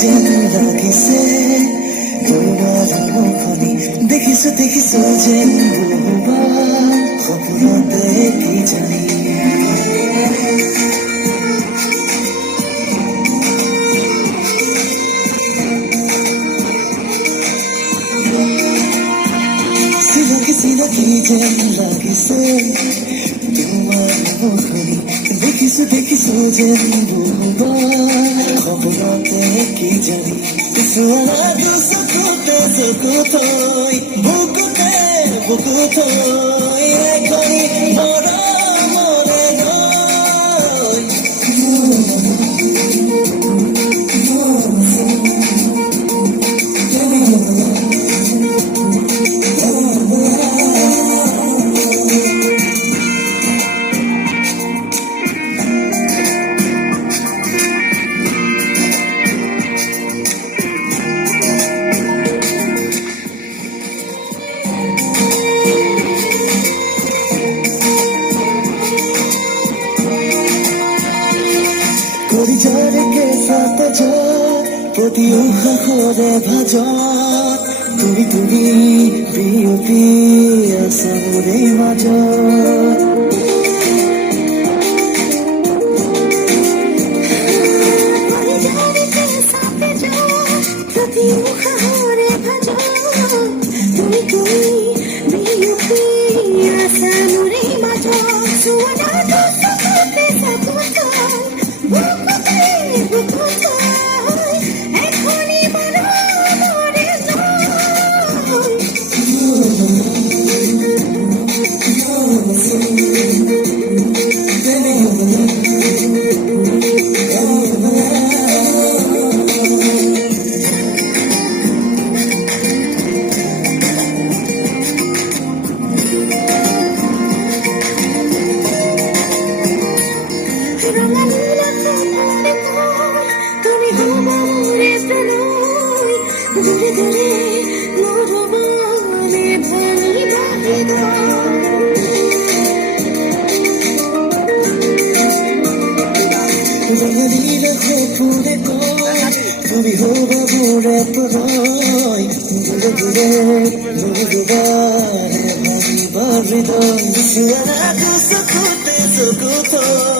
যেন লাগিছে তোমাৰ মুখনি দেখিছো যেন বহুবাৰ সপোনতে কি জানি চিনাকি যেন লাগিছে তোমাৰ মুখনি দেখিছো যেন বহুবাৰ সপোনতে কি জানি চোৱা চকু থৈ বুকু থৈ এখনি মৰমৰে পরিচয়কে সাথে প্রতি উহারে ভাজত তুমি বিয়পি আছা মোৰে মাজত প্রতি উহারে ভাজত তুমি বিয়পি আছা মোৰে মাজত তুমি হবা মোৰে প্ৰণয় দূৰে ভাঙিবা হৃদয় চকু থৈ